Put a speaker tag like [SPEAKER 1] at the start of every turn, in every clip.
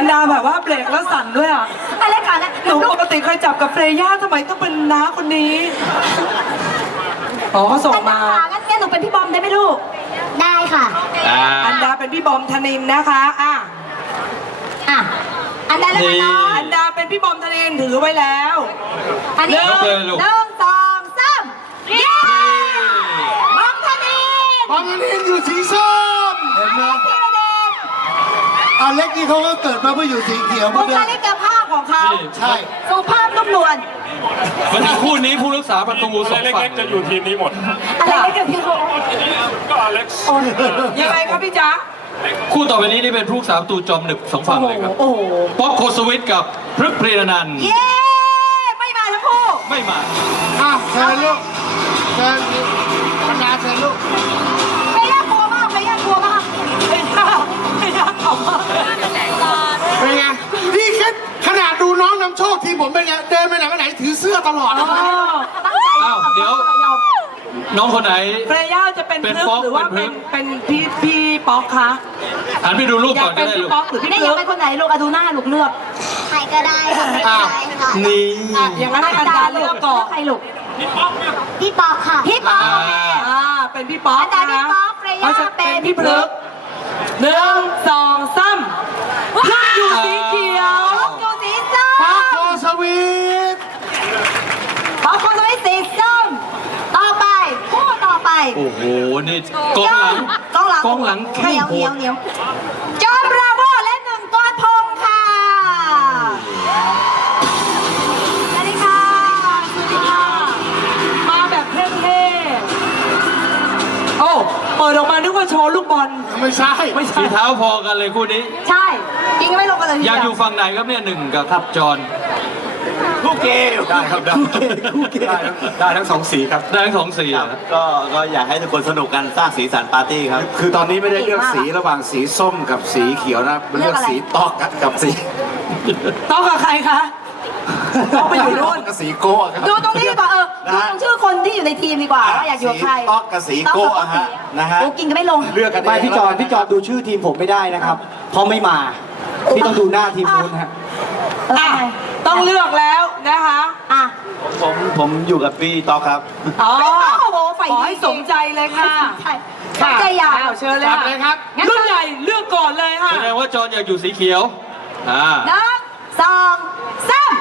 [SPEAKER 1] อันดาแบบว่าเบรกแล้วสั่นด้วยอะ
[SPEAKER 2] อะไรก่อนนะ
[SPEAKER 1] หนูปกติเคยจับกับเฟรย่าทำไมต้องเป็นน้าคนนี้อ๋อเขาส่ง
[SPEAKER 2] อันดา
[SPEAKER 1] มา
[SPEAKER 2] ค่ะงั้นงั้นหนูเป็นพี่บอมได้ไหมลูก ได้ค่ะ
[SPEAKER 3] อ่า
[SPEAKER 1] อันดาเป็นพี่บอมธนินนะคะอะ
[SPEAKER 2] อะ อันดาแล้วกันเนาะ
[SPEAKER 1] อันดาเป็นพี่บอมธนินถือไว้แล้ว
[SPEAKER 2] อันนี้
[SPEAKER 3] ยกเลยลูก
[SPEAKER 2] หนึ่งสองสามเย้บอมธนิน
[SPEAKER 4] บางอันนี้อยู่สีส้มเห็นไหม
[SPEAKER 2] ธีรเดช
[SPEAKER 4] อาเล็กนี่เขาก็เกิดมาเพื่ออยู่สีเขียวเหมื
[SPEAKER 2] บุ
[SPEAKER 4] อน
[SPEAKER 2] ค
[SPEAKER 4] เดิม
[SPEAKER 2] ลิกภาพของเขา
[SPEAKER 3] นี่
[SPEAKER 4] ใช่
[SPEAKER 2] สุภาพนุ่มนวล
[SPEAKER 3] มันถึงคู่นี้ผู้รักษาประตูสอง
[SPEAKER 5] เล็
[SPEAKER 3] ฝั่ง
[SPEAKER 5] กๆจะอยู่ทีมนี้หมด
[SPEAKER 2] อะไรไม่เกิดพี่เขา
[SPEAKER 5] ก็อเล็กซ์
[SPEAKER 1] ยังไงครับพี่จ๊ะ
[SPEAKER 3] คู่ต่อไปนี้นี่เป็นผู้รักษาประตูจอมหนึบสองฝั่งเลยครับ
[SPEAKER 2] โอ้โห
[SPEAKER 3] ป๊อกโคสวิทกับพฤกษ์เพรียนันท์
[SPEAKER 2] เย้ไม่มาทั้งคู่
[SPEAKER 3] ไม่มา
[SPEAKER 4] อะเชิญลูกเชิญบรรดาเชิญลูก ทีมผมเป็นไงเดินไปไหนมาไหนถือเสื้อตลอดนะ
[SPEAKER 2] ตั้งใจ
[SPEAKER 3] อ้าวเดี๋ยว น้องคนไหน
[SPEAKER 1] เฟรย่าจะเป็น
[SPEAKER 3] เป็น
[SPEAKER 1] พลึก
[SPEAKER 3] ป๊อก
[SPEAKER 1] หรือว่า
[SPEAKER 3] เป็
[SPEAKER 1] เป็น
[SPEAKER 3] นพลึก
[SPEAKER 1] เป็นพี่พี่ป๊อกคะ
[SPEAKER 3] หันไปดูรูป
[SPEAKER 1] อยา
[SPEAKER 3] ก่อกนก็
[SPEAKER 1] เป็น
[SPEAKER 3] ได้
[SPEAKER 1] พี่
[SPEAKER 3] ลูก
[SPEAKER 1] ป๊อกหรือพี่
[SPEAKER 2] นี่
[SPEAKER 1] พ
[SPEAKER 2] อ
[SPEAKER 1] ลึ
[SPEAKER 2] ยาก
[SPEAKER 1] ก
[SPEAKER 2] เป็นคนไหนลูกอะดูหน้าลูกเลือก
[SPEAKER 6] ใครก็ได้ค่ะไม่เป็นไรค่ะ
[SPEAKER 3] นี่
[SPEAKER 1] อะอย่างนั้นให้อันดาเลือกก่อน
[SPEAKER 2] ใครลูก
[SPEAKER 6] พี่ปอกค่ะ
[SPEAKER 2] พี่ป๊อก
[SPEAKER 1] อ่าเป็นพี่ป๊อก
[SPEAKER 2] อันดาพี่
[SPEAKER 1] นะ
[SPEAKER 2] ป๊อกเฟรย่า
[SPEAKER 1] เขาจะเป็น พี่พลึกหนึ่งสองสามพลึกอยู่สีเขียว
[SPEAKER 2] อยู่สีส้ม
[SPEAKER 4] ปาโคสวีท
[SPEAKER 2] ป๊อกคนสมัยสีส้มต่อไปคู่ต่อไป
[SPEAKER 3] โอ้โห นี่กองหลัง
[SPEAKER 2] กองหลัง
[SPEAKER 3] กองหลัง
[SPEAKER 2] เห
[SPEAKER 3] เข้
[SPEAKER 2] นี
[SPEAKER 3] ม
[SPEAKER 2] ยว
[SPEAKER 3] โห
[SPEAKER 2] เหนีย
[SPEAKER 3] ด
[SPEAKER 2] วเหนียวจอห์นบราโวและหนึ่งก้อนพงษ์ค่ะสวัสดีค่ะ สวัสดีค่ะ
[SPEAKER 1] มาแบบเท่ๆโอ้เปิดออกมานึกว่าโชว์ลูกบอล
[SPEAKER 4] ไม่ใช่
[SPEAKER 1] ไม่
[SPEAKER 3] สี
[SPEAKER 1] ใช่
[SPEAKER 3] เท้าพอกันเลยคู่นี้
[SPEAKER 2] ใช่ จริงก็ไม่ลงกันเลยที
[SPEAKER 3] อ
[SPEAKER 2] เดี
[SPEAKER 3] ยาก
[SPEAKER 2] ว
[SPEAKER 3] อยู่ฝั่งไหนครับเนี่ยหนึ่งกับครับจอห์น
[SPEAKER 5] ลูกเกมได้ครับได้ได้ได้ทั้งสองสีครับ
[SPEAKER 3] ได้ทั้งสองสีเหรอ
[SPEAKER 7] ก็ก็อยากให้ทุกคนสนุกกันสร้างสีสันปาร์ตี้ครับ
[SPEAKER 5] คือตอนนี้ไม่ได้เลือกสีระหว่างสีส้มกับสีเขียวนะเลือกสีตอกกับสี
[SPEAKER 1] ต้องกับใครคะต้องไปอยู่นู่น
[SPEAKER 5] กับสีโก้ครับ
[SPEAKER 2] ดูตรงนี้ดีกว่าเออดูตรงชื่อคนที่อยู่ในทีมดีกว่าว่าอยากอยู่กับใคร
[SPEAKER 7] สีต๊อกกับสีโก้อะฮะนะฮะ
[SPEAKER 2] โอ้กินก็ไม่ลง
[SPEAKER 7] เลือกกัน
[SPEAKER 8] ไม่พี่จอนพี่จอนดูชื่อทีมผมไม่ได้นะครับเพราะไม่มาพี่ต้องดูหน้าทีมนู้นฮะ
[SPEAKER 1] อะต้อง เลือกแล้วนะคะ
[SPEAKER 2] อะ
[SPEAKER 7] ผมผมอยู่กับพี่ต๊อกครับ
[SPEAKER 1] อ๋อ
[SPEAKER 2] โอ้โหไฟ
[SPEAKER 1] ขอให้สมใจเลยค่ะ
[SPEAKER 2] ใช่ใจอยาก
[SPEAKER 1] อ้าวเชิญเลย
[SPEAKER 4] จัด
[SPEAKER 1] ค่ะ
[SPEAKER 4] เลยครับ
[SPEAKER 1] รุ่นใหญ่เลือกก่อนเลยค่ะ
[SPEAKER 3] แสดงว่าจอห์นอยากอยู่สีเขียว อ่า
[SPEAKER 2] หนึ่งสองสาม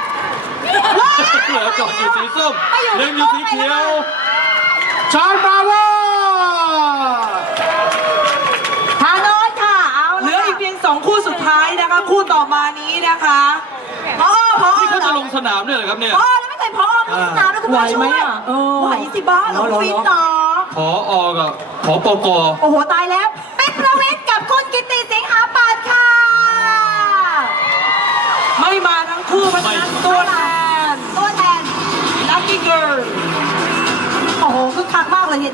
[SPEAKER 2] ว้าว
[SPEAKER 3] เหลือจอห์นอยู่สีส้มหนึ่งอยู่สีเขียว
[SPEAKER 4] จอห์นบราโว
[SPEAKER 2] ทางโน้นค่ะ เอา
[SPEAKER 1] เหลืออีกเพียงสองคู่สุดท้ายนะคะ คู่ต่อมานี้นะคะ
[SPEAKER 3] ลงสนามด้วยเหรอครับเนี่ย
[SPEAKER 2] พอแล้วไม่เคยพอมาสนามแล้วคุณ
[SPEAKER 1] ไหว
[SPEAKER 2] ผู้ช
[SPEAKER 1] ไหมอะเออ
[SPEAKER 2] ไหวสิบ้าหรอ
[SPEAKER 1] เหรอ
[SPEAKER 2] ฟินเนาะ
[SPEAKER 3] พออกับพอปก
[SPEAKER 2] โอ้โหตายแล้วเป็นประวิทย์กับคุณกิตติสิงหาปัตย์ค่ะ
[SPEAKER 1] ไม่มาทั้งคู่เพราะฉะนั้นตัวแทน
[SPEAKER 2] ตัวแทน
[SPEAKER 1] Lucky Girl
[SPEAKER 2] โอ้โหคึกคักมากเลยเนี่ย